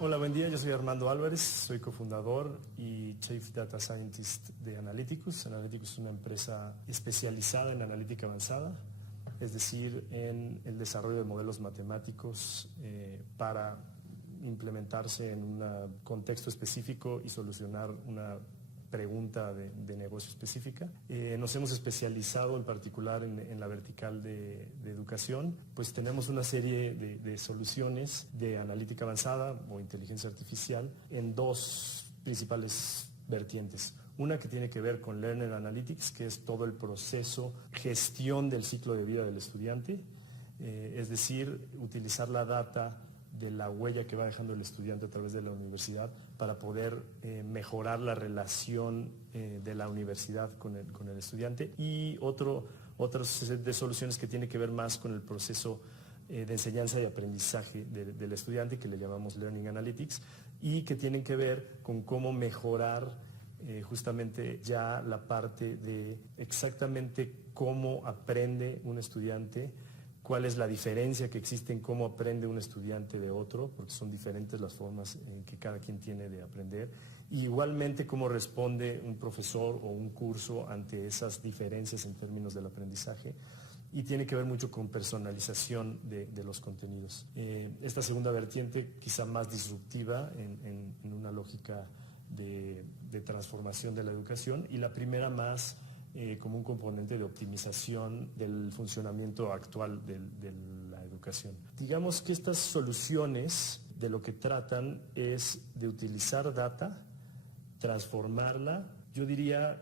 Hola, buen día. Yo soy Armando Álvarez, soy cofundador y Chief Data Scientist de Analyticus. Analyticus es una empresa especializada en analítica avanzada, es decir, en el desarrollo de modelos matemáticos para implementarse en un contexto específico y solucionar una pregunta de negocio específica. Nos hemos especializado en particular en la vertical de educación, pues tenemos una serie de soluciones de analítica avanzada o inteligencia artificial en dos principales vertientes. Una que tiene que ver con Learner Analytics, que es todo el proceso, gestión del ciclo de vida del estudiante, es decir, utilizar la data de la huella que va dejando el estudiante a través de la universidad para poder mejorar la relación de la universidad con el estudiante, y otras de soluciones que tiene que ver más con el proceso de enseñanza y aprendizaje del estudiante, que le llamamos Learning Analytics, y que tienen que ver con cómo mejorar justamente ya la parte de exactamente cómo aprende un estudiante, cuál es la diferencia que existe en cómo aprende un estudiante de otro, porque son diferentes las formas en que cada quien tiene de aprender, y igualmente cómo responde un profesor o un curso ante esas diferencias en términos del aprendizaje, y tiene que ver mucho con personalización de los contenidos. Esta segunda vertiente, quizá más disruptiva en una lógica de transformación de la educación, y la primera más como un componente de optimización del funcionamiento actual de la educación. Digamos que estas soluciones de lo que tratan es de utilizar data, transformarla, yo diría,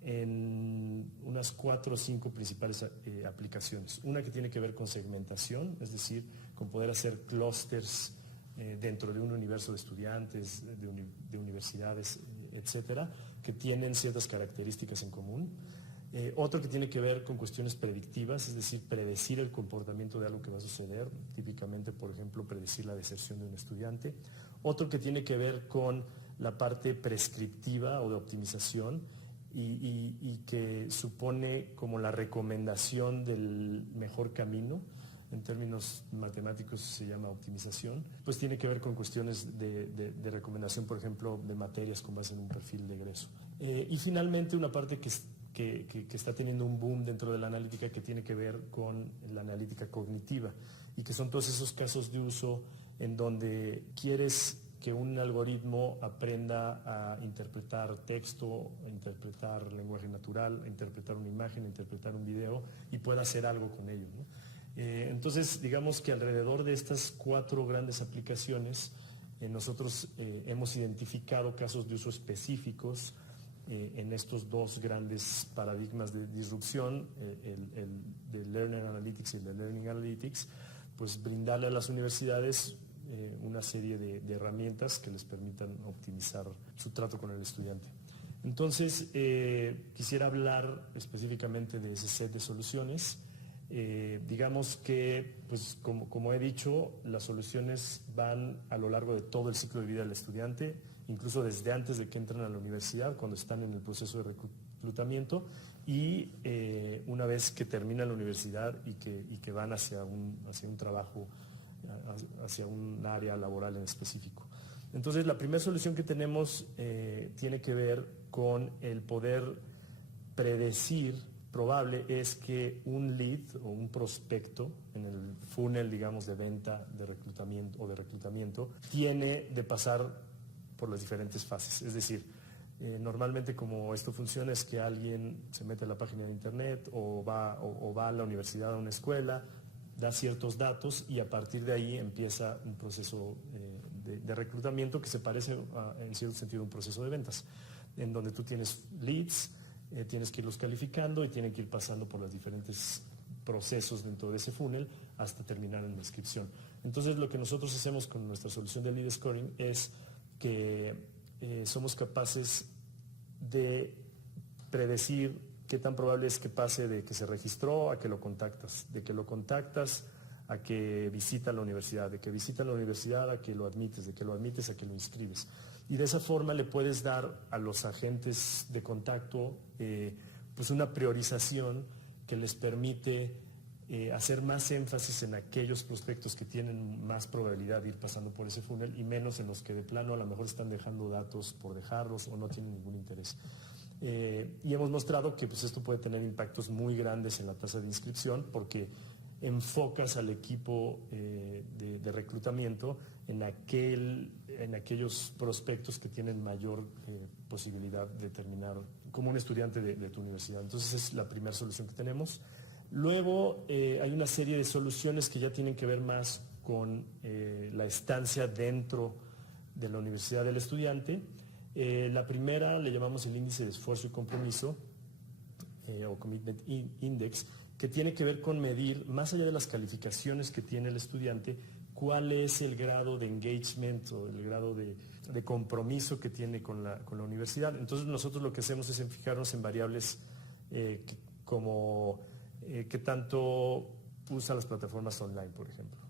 en unas 4 o 5 principales aplicaciones. Una que tiene que ver con segmentación, es decir, con poder hacer clústeres dentro de un universo de estudiantes, de universidades, etcétera, que tienen ciertas características en común. Otro que tiene que ver con cuestiones predictivas, es decir, predecir el comportamiento de algo que va a suceder, típicamente, por ejemplo, predecir la deserción de un estudiante. Otro que tiene que ver con la parte prescriptiva o de optimización, y que supone como la recomendación del mejor camino. En términos matemáticos se llama optimización, pues tiene que ver con cuestiones de recomendación, por ejemplo, de materias con base en un perfil de egreso. Y finalmente una parte que está teniendo un boom dentro de la analítica, que tiene que ver con la analítica cognitiva, y que son todos esos casos de uso en donde quieres que un algoritmo aprenda a interpretar texto, a interpretar lenguaje natural, a interpretar una imagen, a interpretar un video, y pueda hacer algo con ello, ¿no? Entonces, digamos que alrededor de estas 4 grandes aplicaciones, nosotros hemos identificado casos de uso específicos en estos 2 grandes paradigmas de disrupción, el de Learner Analytics y el de Learning Analytics, pues brindarle a las universidades una serie de herramientas que les permitan optimizar su trato con el estudiante. Entonces, quisiera hablar específicamente de ese set de soluciones. Digamos que, pues, como he dicho, las soluciones van a lo largo de todo el ciclo de vida del estudiante, incluso desde antes de que entran a la universidad, cuando están en el proceso de reclutamiento, y una vez que terminan la universidad y que van hacia un trabajo, hacia un área laboral en específico. Entonces, la primera solución que tenemos tiene que ver con el poder predecir. Probable es que un lead o un prospecto en el funnel, digamos, de venta, de reclutamiento, tiene de pasar por las diferentes fases. Es decir, normalmente como esto funciona es que alguien se mete a la página de internet o va a la universidad, a una escuela, da ciertos datos, y a partir de ahí empieza un proceso de reclutamiento que se parece en cierto sentido a un proceso de ventas, en donde tú tienes leads, tienes que irlos calificando y tienen que ir pasando por los diferentes procesos dentro de ese funnel hasta terminar en la inscripción. Entonces, lo que nosotros hacemos con nuestra solución de Lead Scoring es que somos capaces de predecir qué tan probable es que pase de que se registró a que lo contactas, de que lo contactas a que visita la universidad, de que visita la universidad a que lo admites, de que lo admites a que lo inscribes. Y de esa forma le puedes dar a los agentes de contacto pues una priorización que les permite hacer más énfasis en aquellos prospectos que tienen más probabilidad de ir pasando por ese funnel y menos en los que de plano a lo mejor están dejando datos por dejarlos o no tienen ningún interés. Y hemos mostrado que pues, esto puede tener impactos muy grandes en la tasa de inscripción porque enfocas al equipo de reclutamiento en aquellos prospectos que tienen mayor posibilidad de terminar como un estudiante de tu universidad. Entonces es la primera solución que tenemos. Luego hay una serie de soluciones que ya tienen que ver más con la estancia dentro de la universidad del estudiante. La primera le llamamos el índice de esfuerzo y compromiso o Commitment Index, que tiene que ver con medir, más allá de las calificaciones que tiene el estudiante, cuál es el grado de engagement o el grado de compromiso que tiene con la universidad. Entonces nosotros lo que hacemos es fijarnos en variables como qué tanto usa las plataformas online, por ejemplo,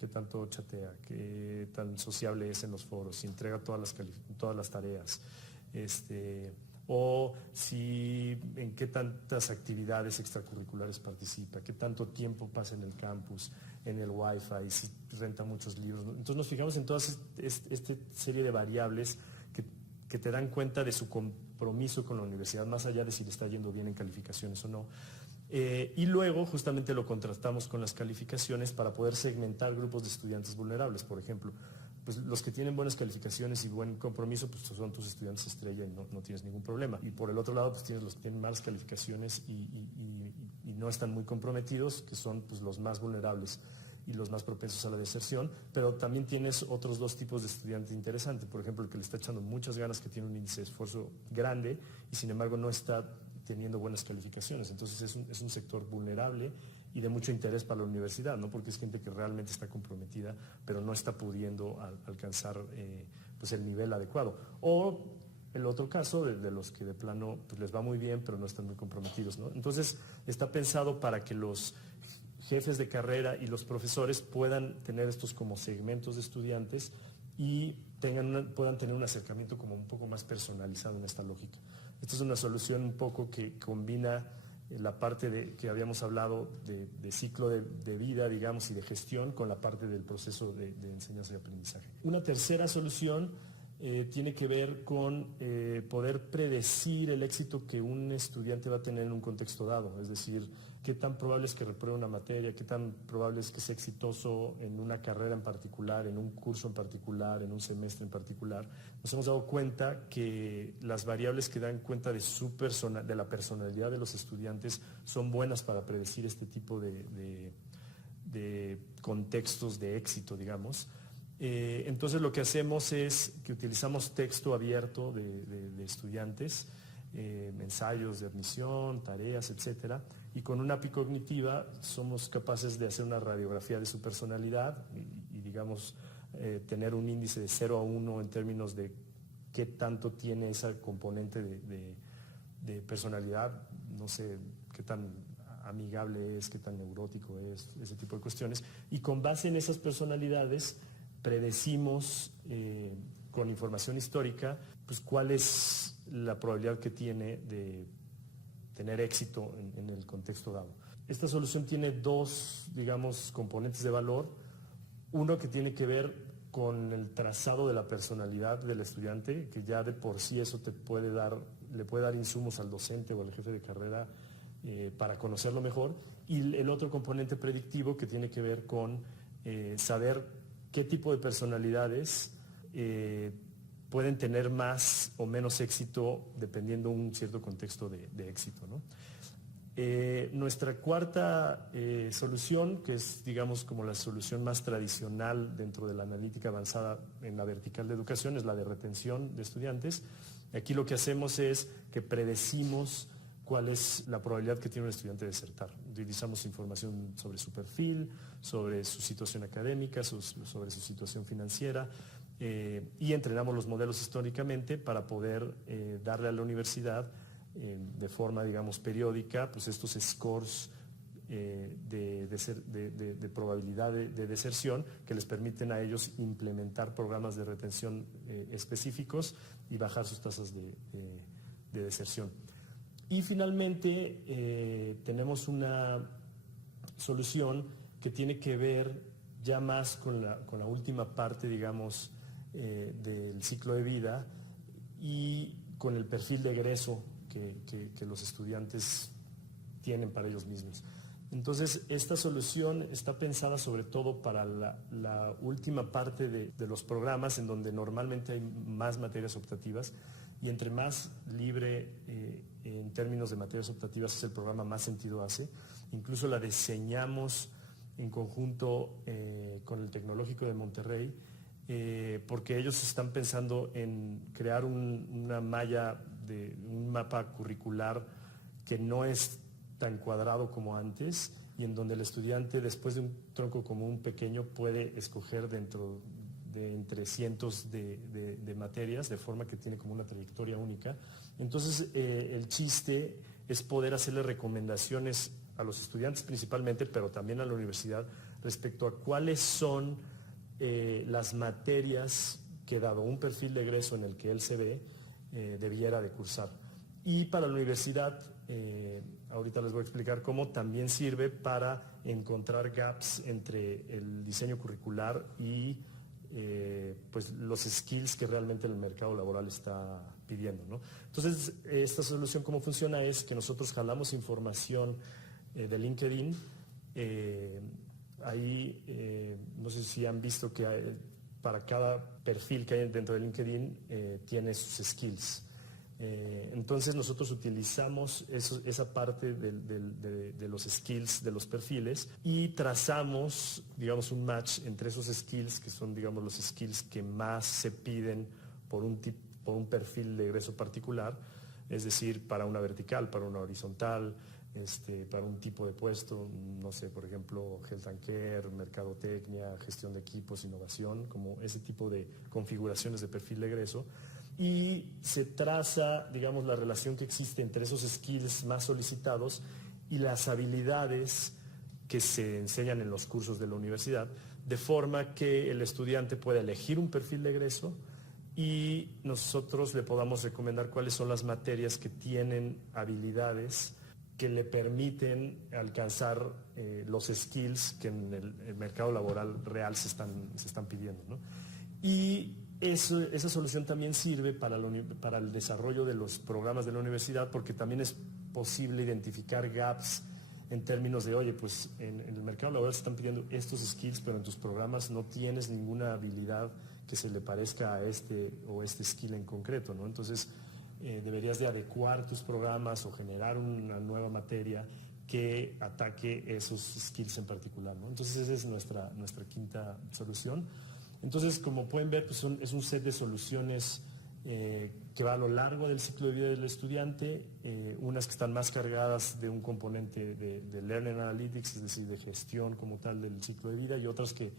qué tanto chatea, qué tan sociable es en los foros, si entrega todas las tareas, o si en qué tantas actividades extracurriculares participa, qué tanto tiempo pasa en el campus, en el wifi, si renta muchos libros. Entonces nos fijamos en toda esta serie de variables que te dan cuenta de su compromiso con la universidad, más allá de si le está yendo bien en calificaciones o no. Y luego justamente lo contrastamos con las calificaciones para poder segmentar grupos de estudiantes vulnerables. Por ejemplo, pues los que tienen buenas calificaciones y buen compromiso, pues son tus estudiantes estrella y no tienes ningún problema. Y por el otro lado, pues tienes los que tienen malas calificaciones y no están muy comprometidos, que son pues los más vulnerables y los más propensos a la deserción, pero también tienes otros dos tipos de estudiantes interesantes. Por ejemplo, el que le está echando muchas ganas, que tiene un índice de esfuerzo grande y sin embargo no está teniendo buenas calificaciones. Entonces es un sector vulnerable y de mucho interés para la universidad, ¿no? Porque es gente que realmente está comprometida, pero no está pudiendo alcanzar pues el nivel adecuado. O el otro caso de los que de plano pues les va muy bien, pero no están muy comprometidos, ¿no? Entonces está pensado para que los jefes de carrera y los profesores puedan tener estos como segmentos de estudiantes y puedan tener un acercamiento como un poco más personalizado en esta lógica. Esta es una solución un poco que combina la parte que habíamos hablado de ciclo de vida, digamos, y de gestión con la parte del proceso de enseñanza y aprendizaje. Una tercera solución tiene que ver con poder predecir el éxito que un estudiante va a tener en un contexto dado, es decir, qué tan probable es que repruebe una materia, qué tan probable es que sea exitoso en una carrera en particular, en un curso en particular, en un semestre en particular. Nos hemos dado cuenta que las variables que dan cuenta de la personalidad de los estudiantes son buenas para predecir este tipo de contextos de éxito, digamos. Entonces lo que hacemos es que utilizamos texto abierto de estudiantes, ensayos de admisión, tareas, etcétera, y con una API cognitiva somos capaces de hacer una radiografía de su personalidad y digamos, tener un índice de 0 a 1 en términos de qué tanto tiene esa componente de personalidad, no sé, qué tan amigable es, qué tan neurótico es, ese tipo de cuestiones, y con base en esas personalidades predecimos con información histórica pues cuál es la probabilidad que tiene de tener éxito en el contexto dado. Esta solución tiene dos, digamos, componentes de valor. Uno que tiene que ver con el trazado de la personalidad del estudiante, que ya de por sí eso le puede dar insumos al docente o al jefe de carrera para conocerlo mejor. Y el otro componente predictivo que tiene que ver con saber qué tipo de personalidades pueden tener más o menos éxito dependiendo de un cierto contexto de éxito, ¿no? Nuestra cuarta solución, que es digamos como la solución más tradicional dentro de la analítica avanzada en la vertical de educación, es la de retención de estudiantes. Aquí lo que hacemos es que predecimos cuál es la probabilidad que tiene un estudiante de desertar. Utilizamos información sobre su perfil, sobre su situación académica, sobre su situación financiera y entrenamos los modelos históricamente para poder darle a la universidad de forma, digamos, periódica, pues estos scores de probabilidad de deserción que les permiten a ellos implementar programas de retención específicos y bajar sus tasas de deserción. Y finalmente tenemos una solución que tiene que ver ya más con la última parte, digamos, del ciclo de vida y con el perfil de egreso que los estudiantes tienen para ellos mismos. Entonces, esta solución está pensada sobre todo para la última parte de los programas, en donde normalmente hay más materias optativas, y entre más libre en términos de materias optativas es el programa, más sentido hace. Incluso la diseñamos en conjunto con el Tecnológico de Monterrey, porque ellos están pensando en crear una malla, un mapa curricular que no es tan cuadrado como antes, y en donde el estudiante, después de un tronco común pequeño, puede escoger entre cientos de materias, de forma que tiene como una trayectoria única. Entonces, el chiste es poder hacerle recomendaciones a los estudiantes principalmente, pero también a la universidad, respecto a cuáles son las materias que, dado un perfil de egreso en el que él se ve, debiera de cursar. Y para la universidad, ahorita les voy a explicar cómo también sirve para encontrar gaps entre el diseño curricular y pues los skills que realmente el mercado laboral está pidiendo, ¿no? Entonces, esta solución, cómo funciona, es que nosotros jalamos información de LinkedIn. Ahí, no sé si han visto que para cada perfil que hay dentro de LinkedIn tiene sus skills. Entonces nosotros utilizamos esa parte de los skills de los perfiles y trazamos, digamos, un match entre esos skills, que son, digamos, los skills que más se piden por un perfil de egreso particular, es decir, para una vertical, para una horizontal, para un tipo de puesto, no sé, por ejemplo, Health and Care, mercadotecnia, gestión de equipos, innovación, como ese tipo de configuraciones de perfil de egreso. Y se traza, digamos, la relación que existe entre esos skills más solicitados y las habilidades que se enseñan en los cursos de la universidad, de forma que el estudiante pueda elegir un perfil de egreso y nosotros le podamos recomendar cuáles son las materias que tienen habilidades que le permiten alcanzar los skills que en el mercado laboral real se están pidiendo, ¿no? Y esa solución también sirve para el desarrollo de los programas de la universidad, porque también es posible identificar gaps en términos de, oye, pues en el mercado laboral se están pidiendo estos skills, pero en tus programas no tienes ninguna habilidad que se le parezca a este skill en concreto, ¿no? Entonces, deberías de adecuar tus programas o generar una nueva materia que ataque esos skills en particular, ¿no? Entonces, esa es nuestra quinta solución. Entonces, como pueden ver, pues es un set de soluciones que va a lo largo del ciclo de vida del estudiante, unas que están más cargadas de un componente de Learning Analytics, es decir, de gestión como tal del ciclo de vida, y otras que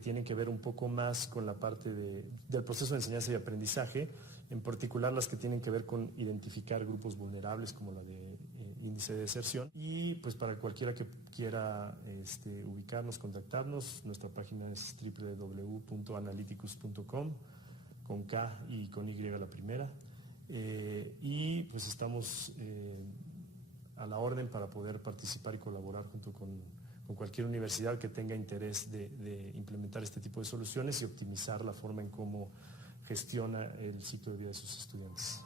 tienen que ver un poco más con la parte del proceso de enseñanza y aprendizaje, en particular las que tienen que ver con identificar grupos vulnerables, como la de índice de deserción. Y pues para cualquiera que quiera ubicarnos, contactarnos, nuestra página es www.analyticus.com, con K y con Y la primera. Y pues estamos a la orden para poder participar y colaborar junto con cualquier universidad que tenga interés de implementar este tipo de soluciones y optimizar la forma en cómo gestiona el ciclo de vida de sus estudiantes.